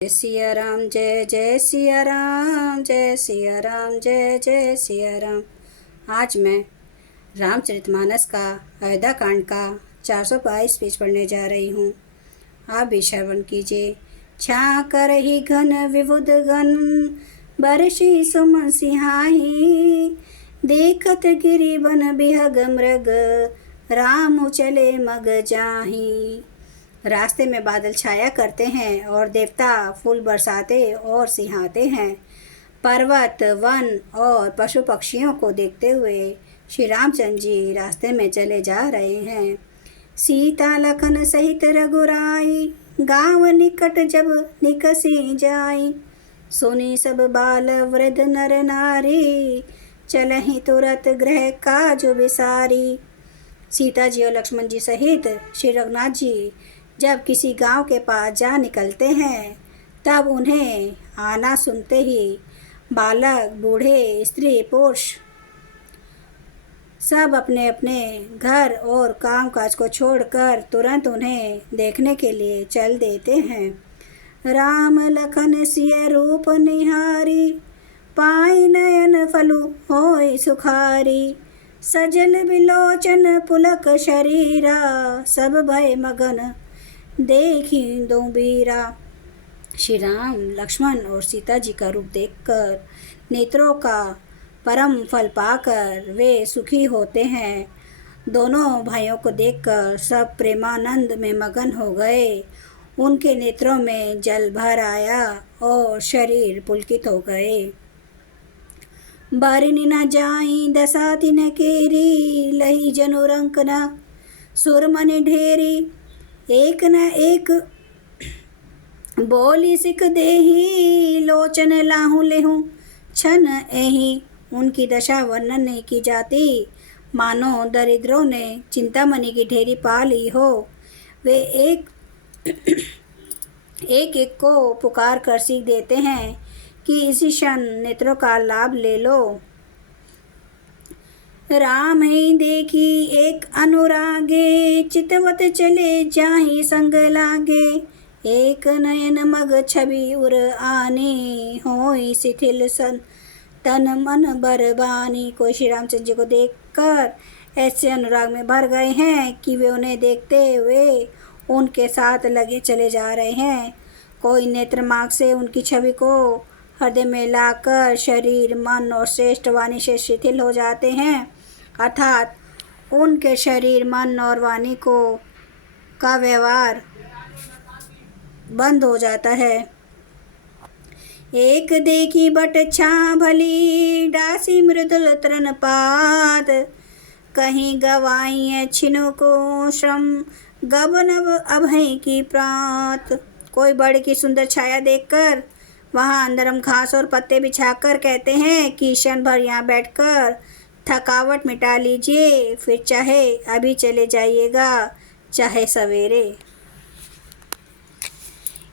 जय सिया राम, जय जय सिया राम, जय सिया राम, जय जय सिया राम। आज मैं रामचरितमानस का अयोध्या कांड का 422 पेज पढ़ने जा रही हूँ। आप भी श्रवण कीजिए। छा कर ही घन विबुध गण, बरसी सुमन सिहाही। देखत गिरि बन बिहग मृग, राम चले मग जाही। रास्ते में बादल छाया करते हैं और देवता फूल बरसाते और सिहाते हैं। पर्वत, वन और पशु पक्षियों को देखते हुए श्री रामचंद्र जी रास्ते में चले जा रहे हैं। सीता लखन सहित रघुराई, गाँव निकट जब निकसी जाई। सुनी सब बाल वृद्ध नर नारी, चलहि तुरत गृह काज विसारी। सीता जी और लक्ष्मण जी सहित श्री रघुनाथ जी जब किसी गांव के पास जा निकलते हैं, तब उन्हें आना सुनते ही बालक, बूढ़े, स्त्री, पुरुष सब अपने अपने घर और काम काज को छोड़कर तुरंत उन्हें देखने के लिए चल देते हैं। राम लखन सिय रूप निहारी, पाई नयन फलु होय सुखारी। सजल बिलोचन पुलक शरीरा, सब भय मगन देखी दो बीरा। श्री राम, लक्ष्मण और सीता जी का रूप देखकर, नेत्रों का परम फल पाकर वे सुखी होते हैं। दोनों भाइयों को देखकर सब प्रेमानंद में मगन हो गए। उनके नेत्रों में जल भर आया और शरीर पुलकित हो गए। बारिनी न जाई दशा तिन केरी, लही जनु रंक न सुरमनि ढेरी। एक न एक बोली सिख देही, लोचन लाहू लेहू छन एही। उनकी दशा वर्णन नहीं की जाती, मानो दरिद्रों ने चिंतामणि की ढेरी पा ली हो। वे एक एक को पुकार कर सीख देते हैं कि इसी क्षण नेत्रों का लाभ ले लो। राम ही देखी एक अनुरागे, चितवत चले जाहि संग लागे। एक नयन मग छवि उर आने, होई शिथिल सन तन मन बरबानी। कोई श्री रामचंद्र जी को देखकर ऐसे अनुराग में भर गए हैं कि वे उन्हें देखते हुए उनके साथ लगे चले जा रहे हैं। कोई नेत्र मार्ग से उनकी छवि को हृदय में लाकर शरीर, मन और श्रेष्ठ वाणी से शिथिल हो जाते हैं, अर्थात उनके शरीर, मन और वाणी का व्यवहार बंद हो जाता है। एक देखी बट छा भली, डासी मृदुल तृण पात। कहीं गवाई छिनु को श्रम, गबनब अभय की प्रात। कोई बड़ की सुंदर छाया देखकर वहाँ नरम घास और पत्ते बिछाकर कहते हैं कि क्षण भर यहाँ बैठकर थकावट मिटा लीजिए, फिर चाहे अभी चले जाइएगा, चाहे सवेरे।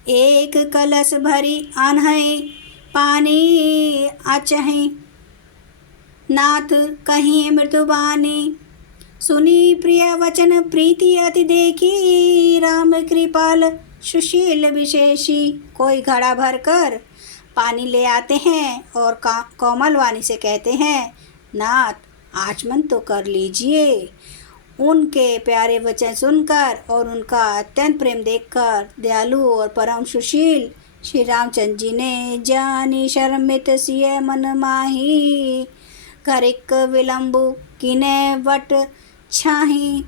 एक कलश भरी आन्हई, पानी आचहि नाथ कहीं मृदुबानी। सुनी प्रिय वचन प्रीति अति देखी, राम कृपाल सुशील विशेषी। कोई घड़ा भर कर पानी ले आते हैं और कोमल वाणी से कहते हैं, नाथ आचमन तो कर लीजिए। उनके प्यारे वचन सुनकर और उनका अत्यंत प्रेम देखकर दयालु और परम सुशील श्री रामचंद्र जी ने जानी शर्मित सिय मन माही। घरिक विलंबु किने वट छाही,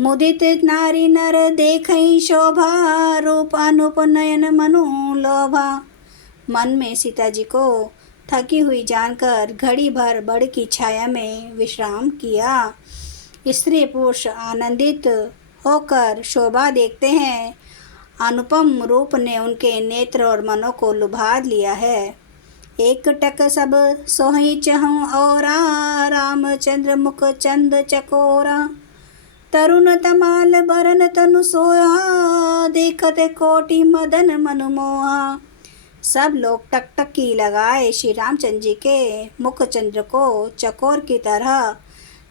मुदित नारी नर देखई शोभा। रूप अनुप नयन मनु लोभा। मन में सीता जी को थकी हुई जानकर घड़ी भर बड़ की छाया में विश्राम किया। स्त्री पुरुष आनंदित होकर शोभा देखते हैं। अनुपम रूप ने उनके नेत्र और मनों को लुभा लिया है। एक टक सब सोहि चहु औरा, रामचंद्र मुख चंद चकोरा। तरुण तमाल बरन तनु सोया, देखत कोटि मदन मनु मोहा। सब लोग टकटकी लगाए श्री रामचंद्र जी के मुख चंद्र को चकोर की तरह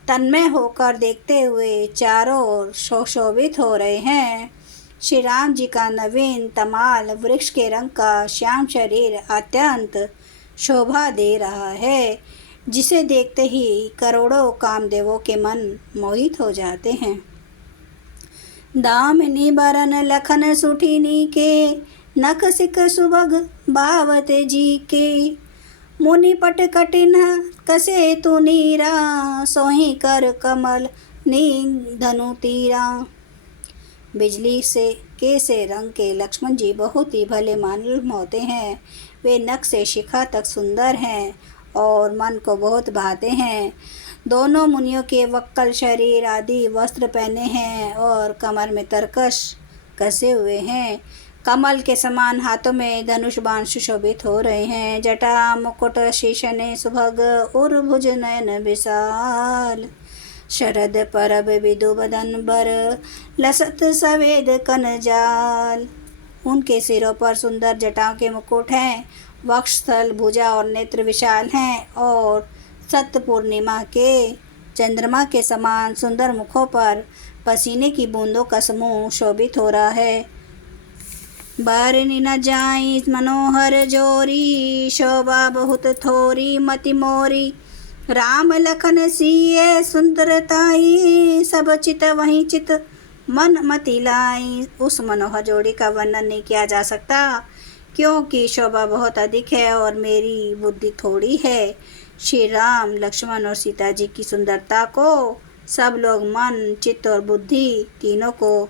तन्मय होकर देखते हुए चारों ओर सुशोभित हो रहे हैं। श्री राम जी का नवीन तमाल वृक्ष के रंग का श्याम शरीर अत्यंत शोभा दे रहा है, जिसे देखते ही करोड़ों कामदेवों के मन मोहित हो जाते हैं। दामिनी बरन लखन सुठिनी के, नख सिक सुभग भावत जी के। मुनि पट कटिन कसे तु नीरा, सोही कर कमल नी धनु तीरा। बिजली से रंग के लक्ष्मण जी बहुत ही भले मालूम होते हैं। वे नख से शिखा तक सुंदर हैं और मन को बहुत भाते हैं। दोनों मुनियों के वक्कल शरीर आदि वस्त्र पहने हैं और कमर में तरकश कसे हुए हैं। कमल के समान हाथों में धनुष बाण सुशोभित हो रहे हैं। जटा मुकुट शीशने सुभग उर भुज नयन विशाल। शरद परब विदु बदन बर, लसत सवेद कन जाल। उनके सिरों पर सुंदर जटाओं के मुकुट हैं। वक्षस्थल, भुजा और नेत्र विशाल हैं और सत्य पूर्णिमा के चंद्रमा के समान सुंदर मुखों पर पसीने की बूंदों का समूह शोभित हो रहा है। बरनी न जाई मनोहर जोरी, शोभा बहुत थोरी मति मोरी। राम लखन सिए सुंदरताई, सब चित वहीं चित मन मति लाई। उस मनोहर जोड़ी का वर्णन नहीं किया जा सकता, क्योंकि शोभा बहुत अधिक है और मेरी बुद्धि थोड़ी है। श्री राम, लक्ष्मण और सीता जी की सुंदरता को सब लोग मन, चित्त और बुद्धि तीनों को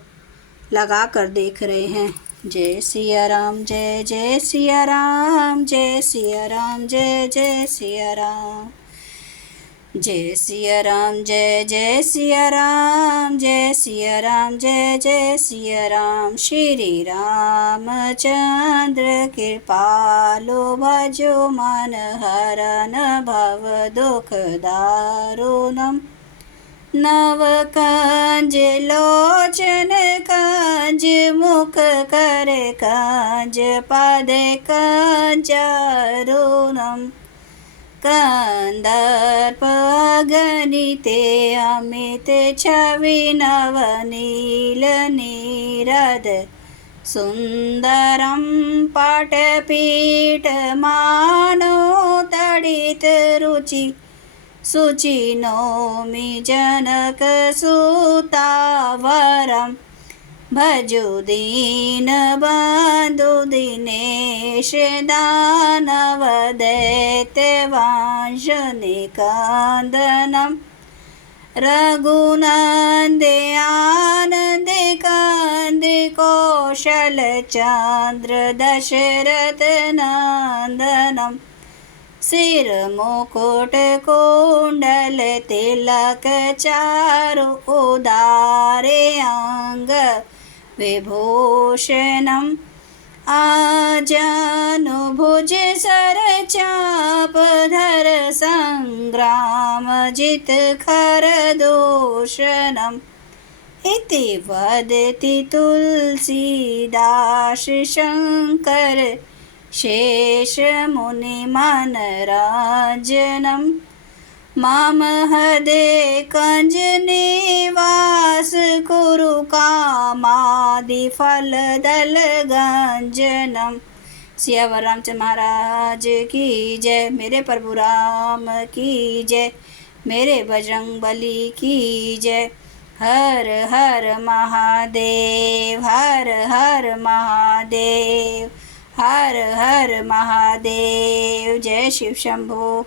लगा कर देख रहे हैं। जय सिया राम, जय जय सिया राम, जय सिया राम, जय जय सिया राम। जय सिया राम, जय जय सिया राम, जय सिया राम, जय जय सिया राम। श्री रामचंद्र कृपालु, भजो मन हरन भव दुख दारुणम। नव कंज लोचन कंज, मुख कर कंज, पद कंजरुणम। कंदर्प गणिते अमित छवि नवनील नीरद। सुंदरम पटपीठ मानो तडित रुचि। शुचि नौमि जनक सुतावरम। भजो दीन बंधु दिनेश, दानव दैत्यवांश निकंदनम। रघुनंदे आनंद कंद, कौशल चंद्र दशरथ नंदनम। सिर मुकुट कुंडल तिलक, चारु उदारे अंग विभूषणम। आजानुभुज सर चाप धर, संग्राम जित खर दूषणम। इति वदति तुलसीदास शंकर, शेष मुनि मन राजनम। माम हृदय कंज निवास, कुरु कामादि फल दल गंजनम। सियावर रामचंद्र महाराज की जय। मेरे प्रभु राम की जय। मेरे बजरंग बली की जय। हर हर महादेव, हर हर महादेव, हर हर महादेव। जय शिव शंभो।